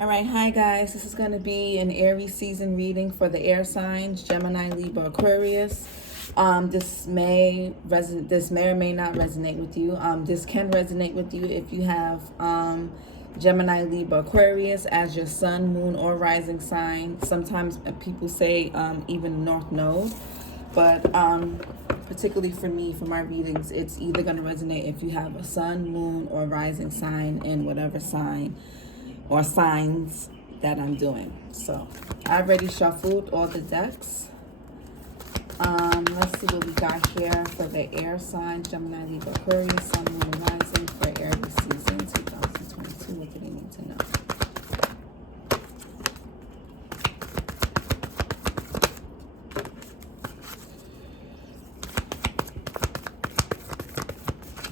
All right, hi guys. This is going to be an Aries season reading for the air signs, Gemini, Libra, Aquarius. This may or may not resonate with you. This can resonate with you if you have Gemini, Libra, Aquarius as your sun, moon, or rising sign. Sometimes people say even North Node, but particularly for me, for my readings, it's either going to resonate if you have a sun, moon, or rising sign in whatever sign or signs that I'm doing. So I already shuffled all the decks. Let's see what we got here for the air signs, Gemini, Libra, Aquarius, Sun, Moon, and Rising for Aries season 2022. What do they need to know?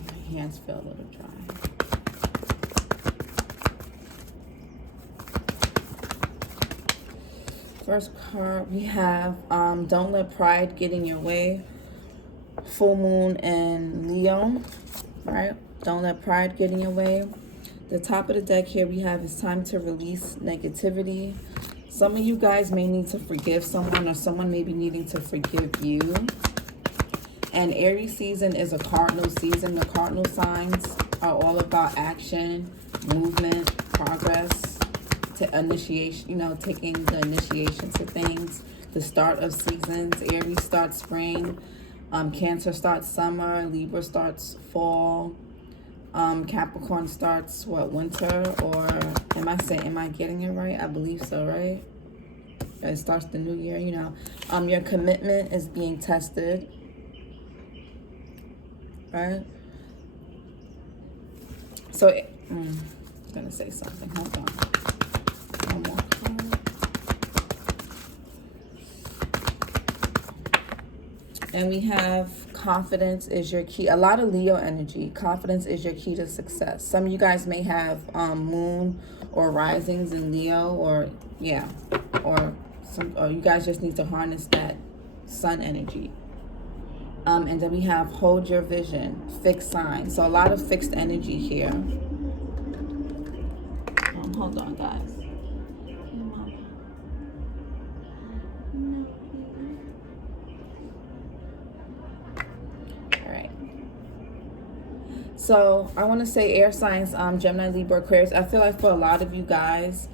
My hands feel a little dry. First card we have don't let pride get in your way. Full moon and Leo, right? Don't let pride get in your way. The top of the deck here we have it's time to release negativity. Some of you guys may need to forgive someone, or someone may be needing to forgive you. And Aries season is a cardinal season. The cardinal signs are all about action, movement, progress, to initiation, taking the initiation to things, the start of seasons. Aries starts spring, Cancer starts summer, Libra starts fall, Capricorn starts winter, or am I getting it right? I believe so, right? It starts the new year. Your commitment is being tested, right? So I'm gonna say something. Hold on. One more card. And we have confidence is your key. A lot of Leo energy. Confidence is your key to success. Some of you guys may have moon or risings in Leo, or or you guys just need to harness that sun energy. And then we have hold your vision, fixed sign. So a lot of fixed energy here. Hold on, guys. All right. So I want to say air signs, Gemini, Libra, Aquarius. I feel like for a lot of you guys,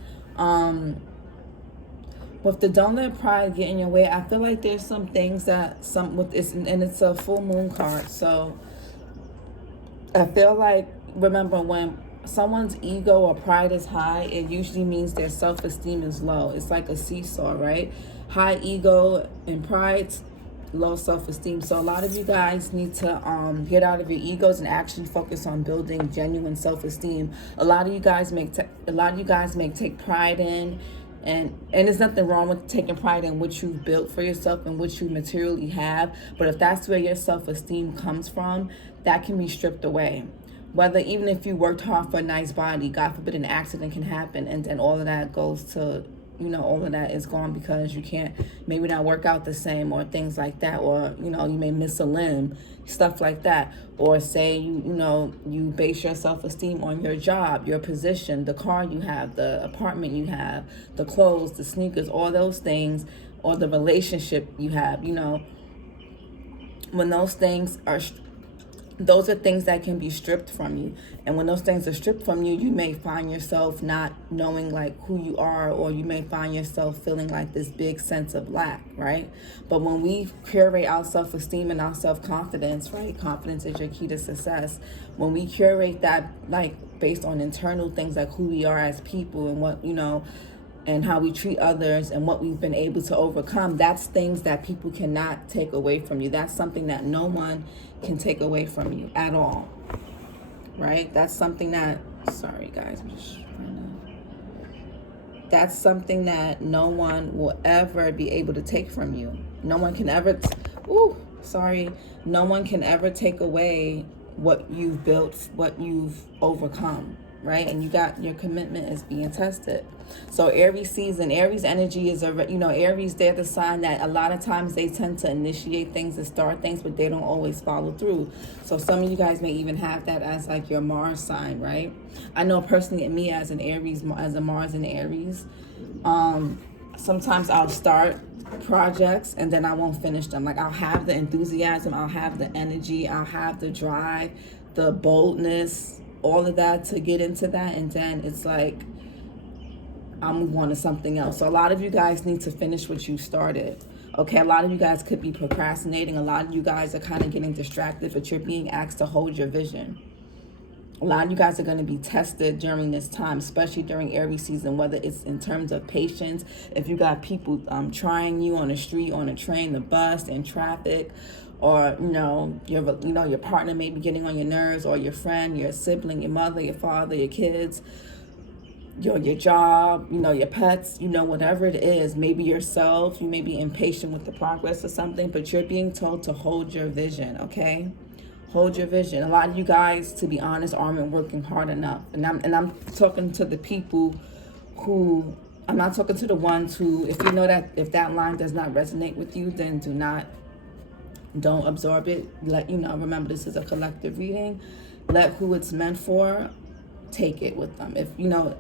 with the don't let pride get in your way, I feel like there's some things that and it's a full moon card. So I feel like, remember, when someone's ego or pride is high, it usually means their self-esteem is low. It's like a seesaw, right? High ego and pride, low self-esteem. So a lot of you guys need to get out of your egos and actually focus on building genuine self-esteem. A lot of you guys may take pride in, and there's nothing wrong with taking pride in what you've built for yourself and what you materially have. But if that's where your self-esteem comes from, that can be stripped away. Whether even if you worked hard for a nice body, God forbid an accident can happen, and then all of that goes to, all of that is gone because you can't maybe not work out the same, or things like that, or you may miss a limb, stuff like that. Or say you base your self-esteem on your job, your position, the car you have, the apartment you have, the clothes, the sneakers, all those things, or the relationship you have. When those are things that can be stripped from you. And when those things are stripped from you, you may find yourself not knowing who you are, or you may find yourself feeling like this big sense of lack, right? But when we curate our self-esteem and our self-confidence, right? Confidence is your key to success. When we curate that, based on internal things like who we are as people, and what, and how we treat others, and what we've been able to overcome, that's things that people cannot take away from you. That's something that no one can take away from you at all, right? That's something that, sorry guys, that's something that no one will ever be able to take from you. No one can ever, no one can ever take away what you've built, what you've overcome, right? And you got your commitment is being tested. So Aries season, Aries energy is Aries, they're the sign that a lot of times they tend to initiate things and start things, but they don't always follow through. So some of you guys may even have that as like your Mars sign, right? I know personally, me as an Aries, as a Mars and Aries, sometimes I'll start projects and then I won't finish them. Like I'll have the enthusiasm, I'll have the energy, I'll have the drive, the boldness, all of that to get into that, and then it's like I'll move on to something else. So a lot of you guys need to finish what you started. Okay, a lot of you guys could be procrastinating. A lot of you guys are kind of getting distracted, but you're being asked to hold your vision. A lot of you guys are going to be tested during this time, especially during Aries season, whether it's in terms of patience, if you got people trying you on the street, on a train, the bus, in traffic, or your partner may be getting on your nerves, or your friend, your sibling, your mother, your father, your kids, your job, your pets, whatever it is, maybe yourself, you may be impatient with the progress of something, but you're being told to hold your vision, okay? Hold your vision. A lot of you guys, to be honest, aren't working hard enough. And I'm talking to the people who, I'm not talking to the ones who, if you know that, if that line does not resonate with you, then don't absorb it. Remember, this is a collective reading. Let who it's meant for take it with them. If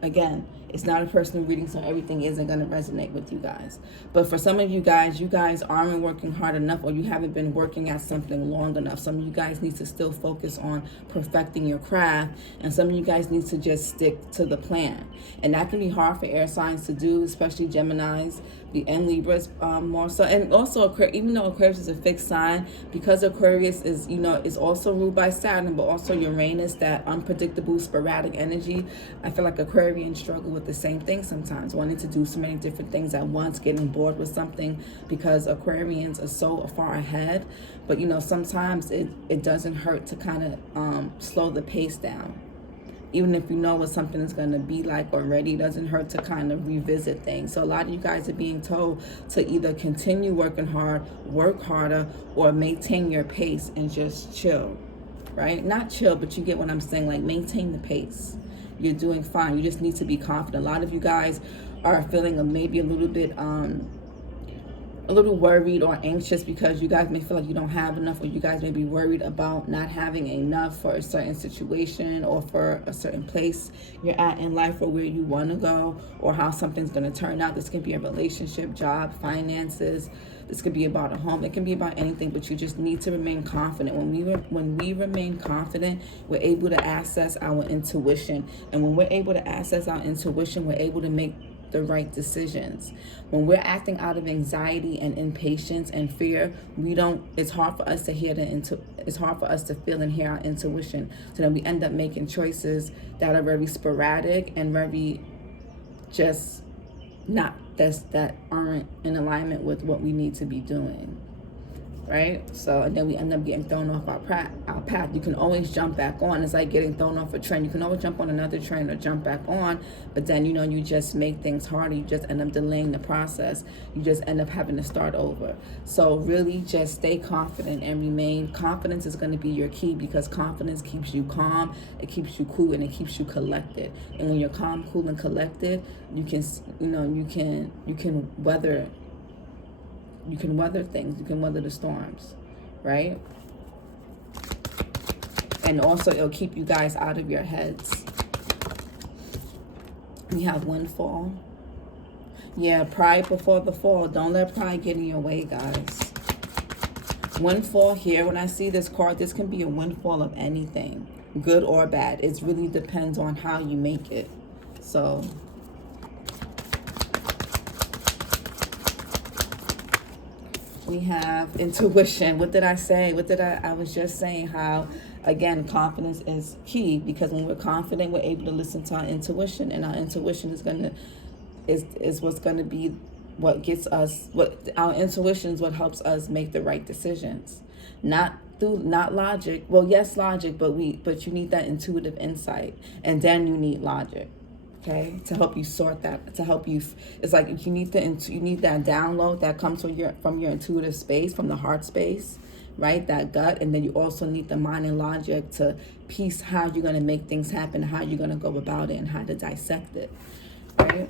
again, it's not a personal reading, so everything isn't going to resonate with you guys. But for some of you guys aren't working hard enough, or you haven't been working at something long enough. Some of you guys need to still focus on perfecting your craft, and some of you guys need to just stick to the plan. And that can be hard for air signs to do, especially Geminis and Libras more so. And also, even though Aquarius is a fixed sign, because Aquarius is is also ruled by Saturn, but also Uranus, that unpredictable, sporadic energy. I feel like Aquarians struggle with the same thing sometimes, wanting to do so many different things at once, getting bored with something, because Aquarians are so far ahead. But sometimes it doesn't hurt to kind of slow the pace down. Even if you know what something is going to be like already, it doesn't hurt to kind of revisit things. So a lot of you guys are being told to either continue working hard, work harder, or maintain your pace and just chill, right? Not chill, but you get what I'm saying, like maintain the pace. You're doing fine. You just need to be confident. A lot of you guys are feeling maybe a little bit a little worried or anxious because you guys may feel like you don't have enough, or you guys may be worried about not having enough for a certain situation or for a certain place you're at in life, or where you want to go, or how something's going to turn out. This can be a relationship, job, finances. This could be about a home. It can be about anything, but you just need to remain confident. When we remain confident, we're able to access our intuition. And when we're able to access our intuition, we're able to make the right decisions. When we're acting out of anxiety and impatience and fear, it's hard for us to it's hard for us to feel and hear our intuition. So then we end up making choices that are very sporadic and very just that aren't in alignment with what we need to be doing. Right? So, and then we end up getting thrown off our path. You can always jump back on. It's like getting thrown off a train. You can always jump on another train or jump back on, but then you just make things harder. You just end up delaying the process. You just end up having to start over. So really just stay confident and remain. Confidence is going to be your key, because confidence keeps you calm, it keeps you cool, and it keeps you collected. And when you're calm, cool, and collected, you can weather things. You can weather the storms, right? And also, it'll keep you guys out of your heads. We have windfall. Yeah, pride before the fall. Don't let pride get in your way, guys. Windfall here, when I see this card, this can be a windfall of anything, good or bad. It really depends on how you make it. So we have intuition. What did I say? I was just saying how, again, confidence is key, because when we're confident, we're able to listen to our intuition, and our intuition is what's going to be what gets us, our intuition is what helps us make the right decisions. Not logic. Well, yes, logic, but you need that intuitive insight, and then you need logic. Okay, to help you sort that, to help you, it's like you need that download that comes from your intuitive space, from the heart space, right? That gut. And then you also need the mind and logic to piece how you're going to make things happen, how you're going to go about it, and how to dissect it, right?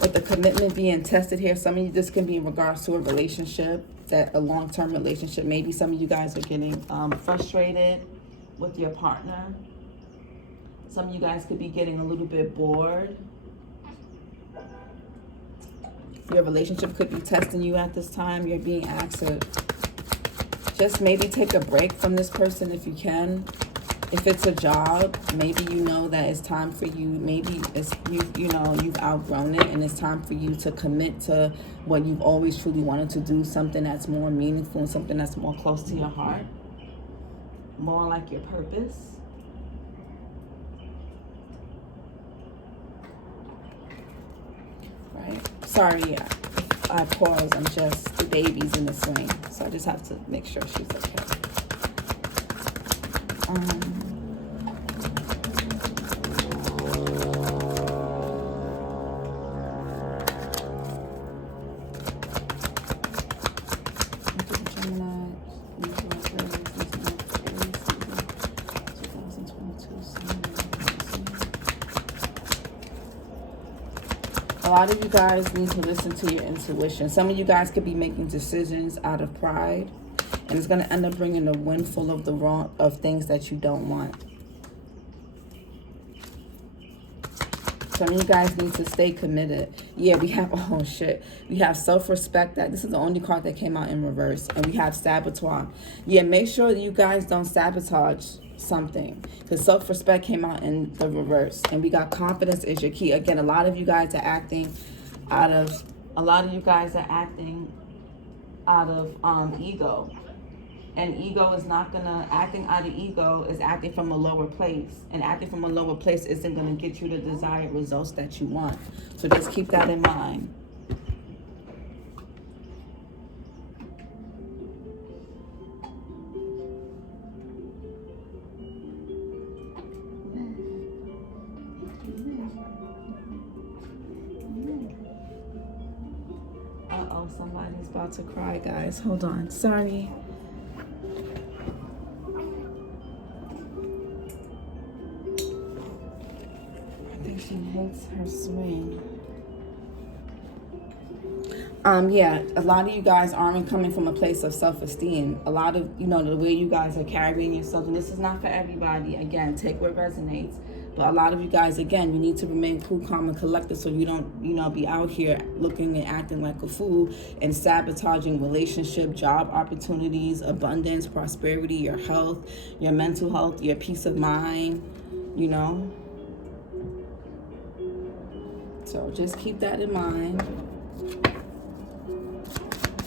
With the commitment being tested here, some of you, this can be in regards to a relationship, that a long-term relationship. Maybe some of you guys are getting frustrated with your partner. Some of you guys could be getting a little bit bored. Your relationship could be testing you at this time. You're being asked to just maybe take a break from this person if you can. If it's a job, maybe you know that it's time for you. Maybe it's you've outgrown it, and it's time for you to commit to what you've always truly wanted to do, something that's more meaningful and something that's more close to your heart, more like your purpose. Right? Sorry, I pause. The baby's in the swing, so I just have to make sure she's okay. A lot of you guys need to listen to your intuition. Some of you guys could be making decisions out of pride, and it's going to end up bringing a windfall of things that you don't want. Some of you guys need to stay committed. Yeah, we have, oh shit, we have self-respect. This is the only card that came out in reverse. And we have sabotage. Yeah, make sure that you guys don't sabotage something, because self-respect came out in the reverse. And we got confidence is your key. Again, a lot of you guys are acting out of ego. And ego is not gonna, acting out of ego is acting from a lower place. And acting from a lower place isn't gonna get you the desired results that you want. So just keep that in mind. Uh-oh, somebody's about to cry, guys. Hold on, sorry. She hates her swing. Yeah, a lot of you guys aren't coming from a place of self-esteem. A lot of, the way you guys are carrying yourself, and this is not for everybody. Again, take what resonates. But a lot of you guys, again, you need to remain cool, calm, and collected so you don't, be out here looking and acting like a fool and sabotaging relationship, job opportunities, abundance, prosperity, your health, your mental health, your peace of mind, So just keep that in mind.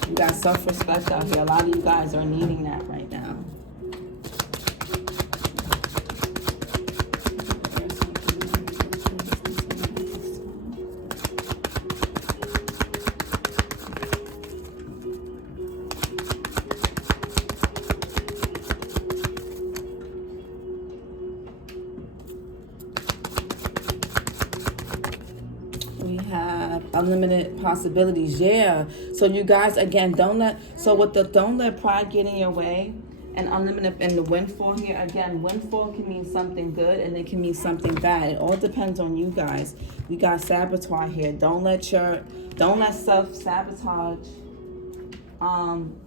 You got self-respect out here. A lot of you guys are needing that right now. Unlimited possibilities. Yeah. So you guys, again, don't let pride get in your way. And unlimited, and the windfall here, again, windfall can mean something good and it can mean something bad. It all depends on you guys. We got sabotage here. Don't let self-sabotage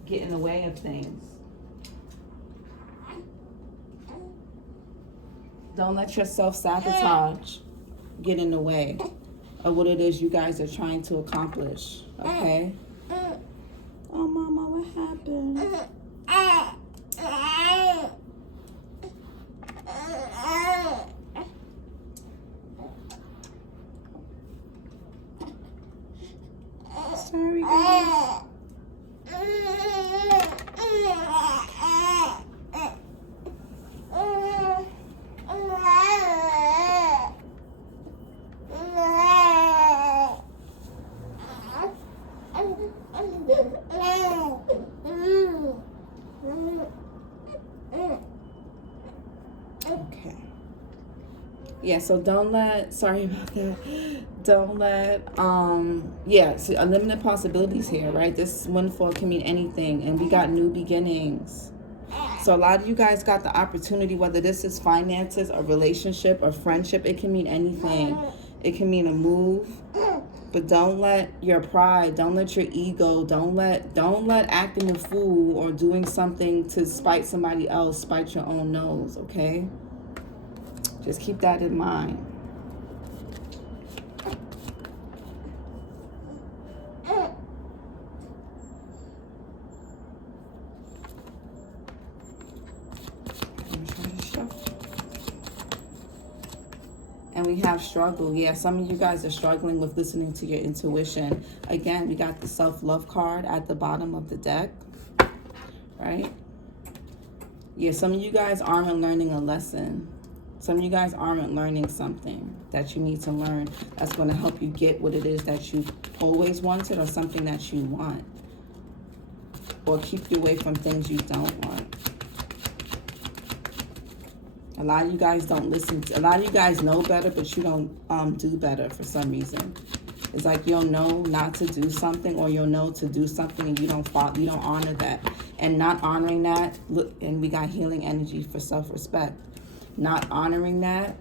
get in the way of things. Don't let your self-sabotage get in the way of what it is you guys are trying to accomplish, okay? Oh, Mama, what happened? Sorry, guys. Okay. Yeah, so don't let, sorry about that. Don't let, yeah, so unlimited possibilities here, right? This windfall can mean anything, and we got new beginnings. So a lot of you guys got the opportunity, whether this is finances, a relationship, or friendship, it can mean anything. It can mean a move, but don't let your pride, don't let your ego, don't let acting a fool or doing something to spite somebody else, spite your own nose, okay? Just keep that in mind. And we have struggle. Yeah, some of you guys are struggling with listening to your intuition. Again, we got the self-love card at the bottom of the deck, right? Yeah, some of you guys aren't learning a lesson. Some of you guys aren't learning something that you need to learn that's going to help you get what it is that you always wanted, or something that you want, or keep you away from things you don't want. A lot of you guys don't listen. A lot of you guys know better, but you don't do better for some reason. It's like you'll know not to do something, or you'll know to do something, and you don't follow, you don't honor that. And not honoring that, look, and we got healing energy for self-respect. Not honoring that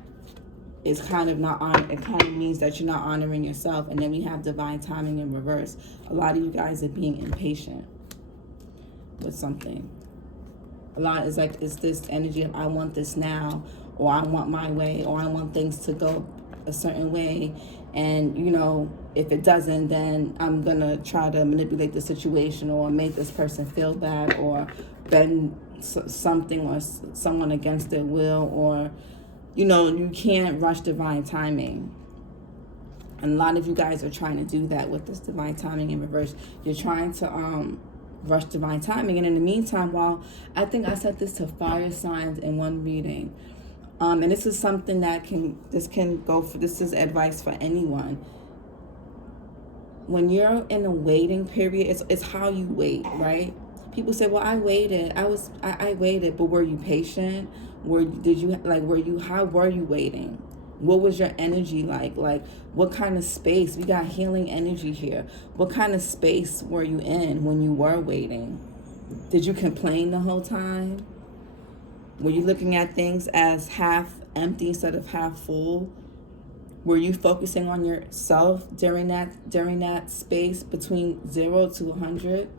is kind of not on. It kind of means that you're not honoring yourself. And then we have divine timing in reverse. A lot of you guys are being impatient with something. A lot is like, it's this energy of I want this now, or I want my way, or I want things to go a certain way. And, you know, if it doesn't, then I'm going to try to manipulate the situation, or make this person feel bad, or bend something or someone against their will, or, you know, you can't rush divine timing. And a lot of you guys are trying to do that with this divine timing in reverse. You're trying to rush divine timing. And in the meantime, while I think I said this to fire signs in one reading, and this is something that this is advice for anyone. When you're in a waiting period, it's how you wait, right? People say, well, I waited. I waited, but were you patient? How were you waiting? What was your energy like? Like, what kind of space? We got healing energy here. What kind of space were you in when you were waiting? Did you complain the whole time? Were you looking at things as half empty instead of half full? Were you focusing on yourself during that space between 0 to 100?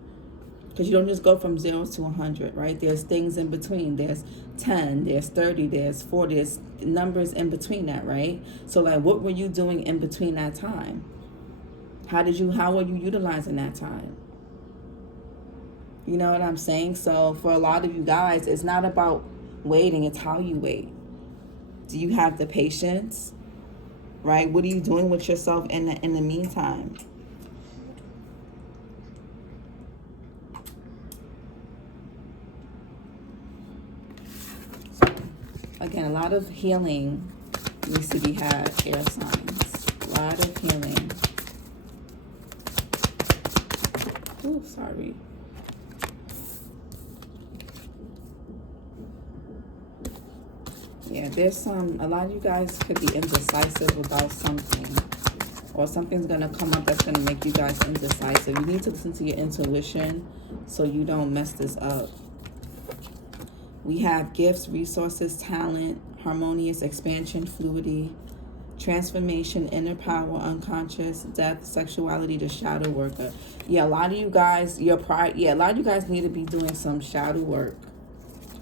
Because you don't just go from 0 to 100, right? There's things in between. There's 10, there's 30, there's 40, there's numbers in between that, right? So like, what were you doing in between that time? How were you utilizing that time? You know what I'm saying? So for a lot of you guys, it's not about waiting, it's how you wait. Do you have the patience? Right? What are you doing with yourself in the meantime? So, again, a lot of healing needs to be had, air signs. A lot of healing. Oh, sorry. Yeah, there's a lot of you guys could be indecisive about something, or something's going to come up that's going to make you guys indecisive. You need to listen to your intuition so you don't mess this up. We have gifts, resources, talent, harmonious expansion, fluidity, transformation, inner power, unconscious, death, sexuality, the shadow worker. Yeah, a lot of you guys, your pride, a lot of you guys need to be doing some shadow work.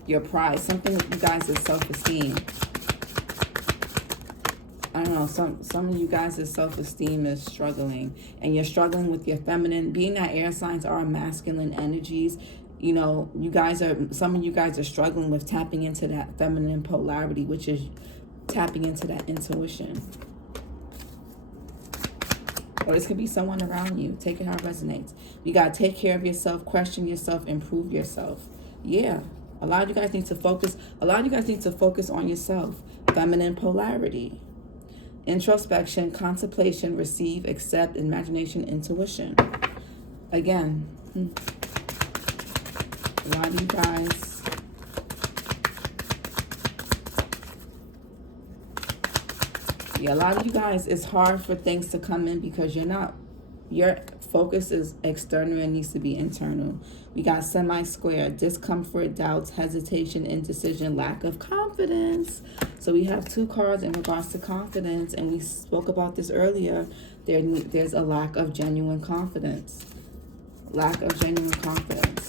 Your pride, something with you guys is self-esteem. I don't know, some of you guys' self-esteem is struggling, and you're struggling with your feminine. Being that air signs are masculine energies, you know, some of you guys are struggling with tapping into that feminine polarity, which is tapping into that intuition. Or this could be someone around you. Take it how it resonates. You got to take care of yourself, question yourself, improve yourself. Yeah. A lot of you guys need to focus. A lot of you guys need to focus on yourself. Feminine polarity. Introspection, contemplation, receive, accept, imagination, intuition. Again, a lot of you guys Yeah, a lot of you guys, it's hard for things to come in because your focus is external and needs to be internal. We got semi-square, discomfort, doubts, hesitation, indecision, lack of confidence. So we have 2 cards in regards to confidence, and we spoke about this earlier. There's a lack of genuine confidence. Lack of genuine confidence.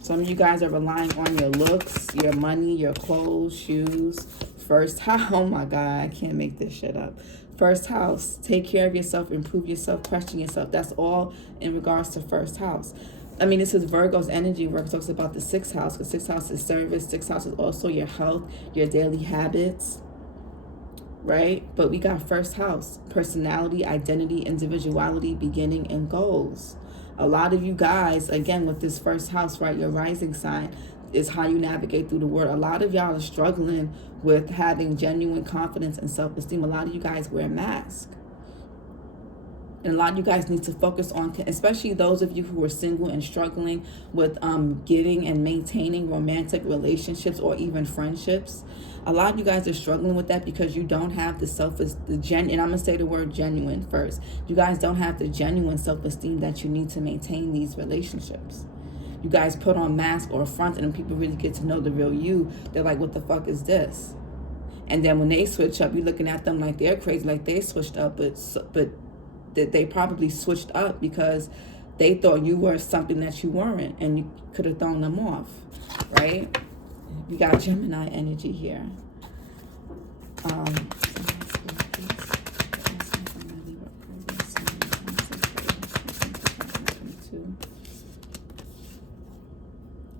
Some of you guys are relying on your looks, your money, your clothes, shoes. First house, oh my God, I can't make this shit up. First house, take care of yourself, improve yourself, question yourself. That's all in regards to first house. I mean, this is Virgo's energy. Virgo talks about the 6th house, because 6th house is service. 6th house is also your health, your daily habits, right? But we got first house, personality, identity, individuality, beginning, and goals. A lot of you guys, again, with this first house, right, your rising sign is how you navigate through the world. A lot of y'all are struggling with having genuine confidence and self-esteem. A lot of you guys wear masks. And a lot of you guys need to focus on, especially those of you who are single and struggling with getting and maintaining romantic relationships or even friendships. A lot of you guys are struggling with that because you don't have and I'm going to say the word genuine first. You guys don't have the genuine self-esteem that you need to maintain these relationships. You guys put on masks or front, and when people really get to know the real you, they're like, what the fuck is this? And then when they switch up, you're looking at them like they're crazy, like they switched up, but they probably switched up because they thought you were something that you weren't, and you could have thrown them off, right? We got Gemini energy here.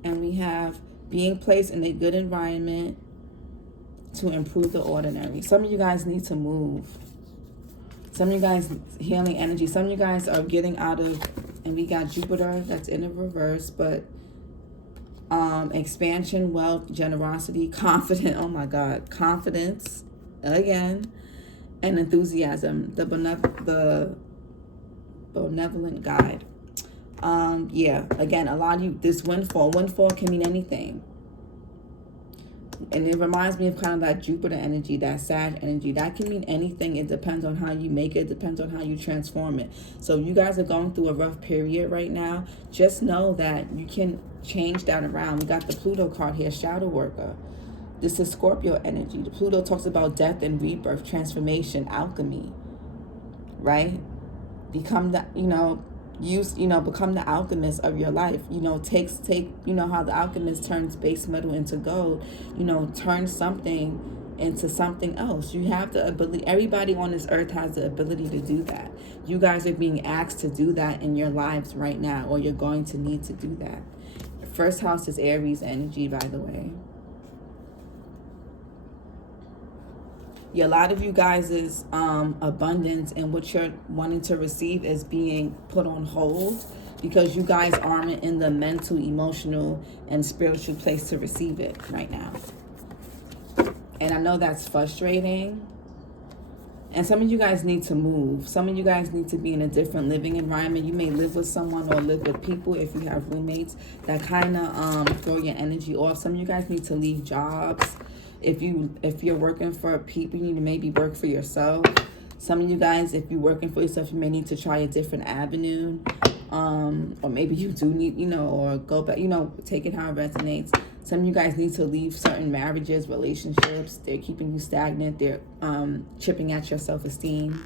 And we have being placed in a good environment to improve the ordinary. Some of you guys need to move. Some of you guys, healing energy. Some of you guys are getting out of, and we got Jupiter that's in the reverse, but expansion, wealth, generosity, confident, oh my God, confidence, again, and enthusiasm, the benevolent guide. Yeah, again, a lot of you, this windfall can mean anything. And it reminds me of kind of that Jupiter energy, that Sag energy. That can mean anything. It depends on how you make it. It depends on how you transform it. So you guys are going through a rough period right now. Just know that you can change that around. We got the Pluto card here, Shadow Worker. This is Scorpio energy. The Pluto talks about death and rebirth, transformation, alchemy, right? Become the, become the alchemist of your life. Take how the alchemist turns base metal into gold, turn something into something else. You have the ability. Everybody on this earth has the ability to do that. You guys are being asked to do that in your lives right now, or you're going to need to do that. First house is Aries energy, by the way. Yeah, a lot of you guys' abundance and what you're wanting to receive is being put on hold because you guys aren't in the mental, emotional, and spiritual place to receive it right now. And I know that's frustrating. And some of you guys need to move. Some of you guys need to be in a different living environment. You may live with someone or live with people if you have roommates that kind of throw your energy off. Some of you guys need to leave jobs. If you're working for people, you need to maybe work for yourself. Some of you guys, if you're working for yourself, you may need to try a different avenue. Or maybe you do need, or go back, take it how it resonates. Some of you guys need to leave certain marriages, relationships. They're keeping you stagnant. They're chipping at your self-esteem.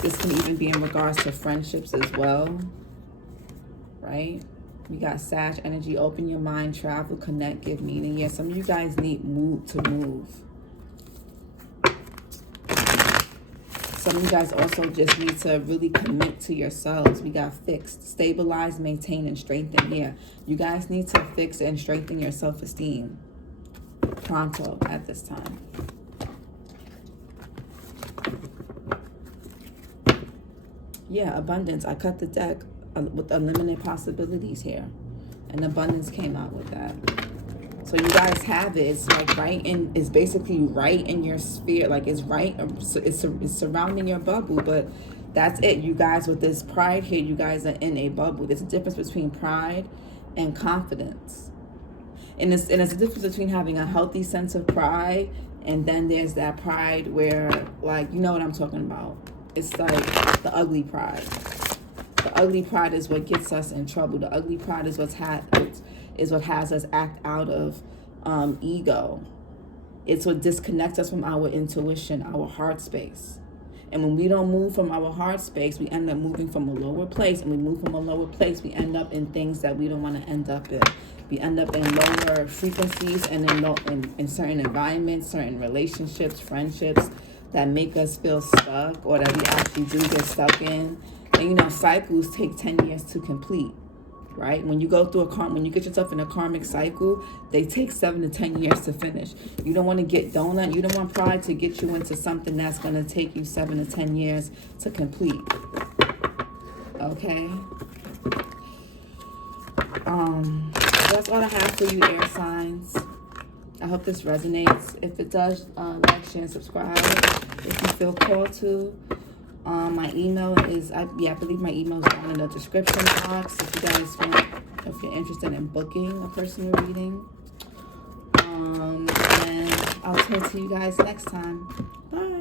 This can even be in regards to friendships as well, right? We got Sag energy, open your mind, travel, connect, give meaning. Yeah, some of you guys need to move. Some of you guys also just need to really commit to yourselves. We got fixed, stabilize, maintain, and strengthen. Yeah, you guys need to fix and strengthen your self-esteem pronto at this time. Yeah, abundance. I cut the deck with unlimited possibilities here, and abundance came out with that. So you guys have it. It's like it's basically right in your sphere. Like it's right, it's surrounding your bubble, but that's it. You guys, with this pride here, you guys are in a bubble. There's a difference between pride and confidence. And it's a difference between having a healthy sense of pride And then there's that pride where, like, you know what I'm talking about. It's like the ugly pride. The ugly pride is what gets us in trouble. The ugly pride is what has us act out of ego. It's what disconnects us from our intuition, our heart space. And when we don't move from our heart space, we end up moving from a lower place. And we move from a lower place, we end up in things that we don't want to end up in. We end up in lower frequencies and in certain environments, certain relationships, friendships that make us feel stuck, or that we actually do get stuck in. And you know, cycles take 10 years to complete, right? When you go through when you get yourself in a karmic cycle, they take 7 to 10 years to finish. You don't want to you don't want pride to get you into something that's going to take you 7 to 10 years to complete. Okay? That's all I have for you, air signs. I hope this resonates. If it does, like, share, and subscribe if you feel called to. My email is, I believe my email is down in the description box if you're interested in booking a personal reading. And I'll talk to you guys next time. Bye.